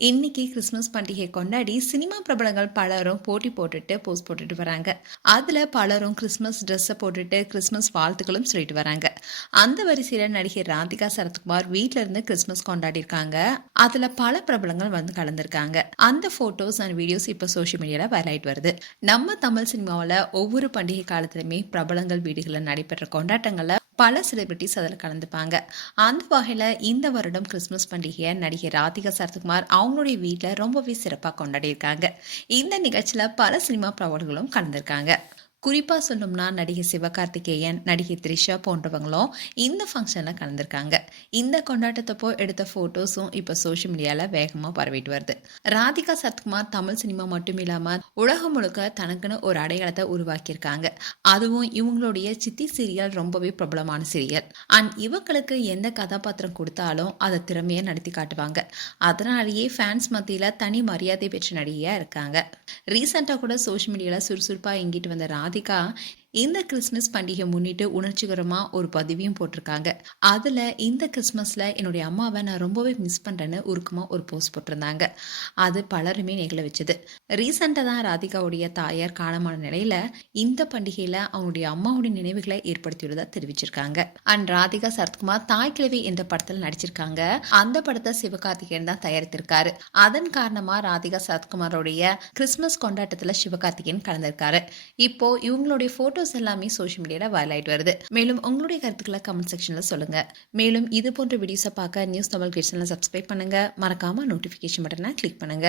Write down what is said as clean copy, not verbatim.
இன்னைக்கு கிறிஸ்மஸ் பண்டிகை கொண்டாடி சினிமா பிரபலங்கள் பலரும் போட்டி போட்டுட்டு போஸ்ட் போட்டுட்டு வராங்க. அதுல பலரும் கிறிஸ்மஸ் ட்ரெஸ்ஸை போட்டுட்டு கிறிஸ்மஸ் வாழ்த்துக்களும் சொல்லிட்டு வராங்க. அந்த வரிசையில நடிகை ராதிகா சரத்குமார் வீட்ல இருந்து கிறிஸ்மஸ் கொண்டாடி இருக்காங்க. அதுல பல பிரபலங்கள் வந்து கலந்துருக்காங்க. அந்த போட்டோஸ் அண்ட் வீடியோஸ் இப்ப சோசியல் மீடியால வைரல் ஆயிட்டு வருது. நம்ம தமிழ் சினிமாவில் ஒவ்வொரு பண்டிகை காலத்திலுமே பிரபலங்கள் வீடுகளில் நடைபெற்ற கொண்டாட்டங்கள்ல பல செலிபிரிட்டிஸ் அதில் கலந்துப்பாங்க. அந்த வகையில் இந்த வருடம் கிறிஸ்மஸ் பண்டிகையை நடிகை ராதிகா சரத்குமார் அவங்களுடைய வீட்டில் ரொம்பவே சிறப்பாக கொண்டாடி இருக்காங்க. இந்த நிகழ்ச்சியில் பல சினிமா பிரபலங்களும் கலந்துருக்காங்க. குறிப்பாக சொல்லணும்னா நடிகை சிவகார்த்திகேயன், நடிகை த்ரிஷா போன்றவங்களும் இந்த ஃபங்க்ஷனில் கலந்துருக்காங்க. இந்த கொண்டாட்டத்தப்போ எடுத்த ஃபோட்டோஸும் இப்போ சோஷியல் மீடியாவில் வேகமாக பரவிட்டு வருது. ராதிகா சரத்குமார் தமிழ் சினிமா மட்டும் இல்லாமல் உலகம் முழுக்க தனக்குன்னு ஒரு அடையாளத்தை உருவாக்கியிருக்காங்க. அதுவும் இவங்களுடைய சித்தி சீரியல் ரொம்பவே பிரபலமான சீரியல். அண்ட் இவங்களுக்கு எந்த கதாபாத்திரம் கொடுத்தாலும் அதை திறமையாக நடத்தி காட்டுவாங்க. அதனாலேயே ஃபேன்ஸ் மத்தியில் தனி மரியாதை பெற்ற நடிகையாக இருக்காங்க. ரீசெண்டாக கூட சோஷியல் மீடியாவில் சுறுசுறுப்பாக இங்கிட்டு வந்த ராதிகா இந்த கிறிஸ்மஸ் பண்டிகை முன்னிட்டு உணர்ச்சிகரமா ஒரு பதிவையும் போட்டிருக்காங்க. அதுல இந்த கிறிஸ்மஸ்ல என்னுடைய அம்மாவை நான் ரொம்பவே மிஸ் பண்றேன்னு உருக்கமா ஒரு போஸ்ட் போட்டிருந்தாங்க. அது பலருமே நெகிழ வச்சது. ரீசெண்டா தான் ராதிகாவுடைய தாயார் காலமான நிலையில இந்த பண்டிகையில அவங்களுடைய அம்மாவுடைய நினைவுகளை ஏற்படுத்தியுள்ளதா தெரிவிச்சிருக்காங்க. அண்ட் ராதிகா சரத்குமார் தாய் கிழவி என்ற படத்தில் நடிச்சிருக்காங்க. அந்த படத்தை சிவகார்த்திகேயன் தான் தயாரித்திருக்காரு. அதன் காரணமா ராதிகா சரத்குமாரோடைய கிறிஸ்மஸ் கொண்டாட்டத்துல சிவகார்த்திகேயன் கலந்திருக்காரு. இப்போ இவங்களுடைய போட்டோஸ் எல்லாமே சோஷியல் மீடியால வைரல் ஆயிட்டு வருது. மேலும் உங்களுடைய கருத்துக்களை கமெண்ட் செக்ஷன்ல சொல்லுங்க. மேலும் இது போன்ற வீடியோஸை பார்க்க நியூஸ் தமிழ் கிட்ஸ் சேனலை சப்ஸ்கிரைப் பண்ணுங்க. மறக்காம நோட்டிபிகேஷன் பட்டனை கிளிக் பண்ணுங்க.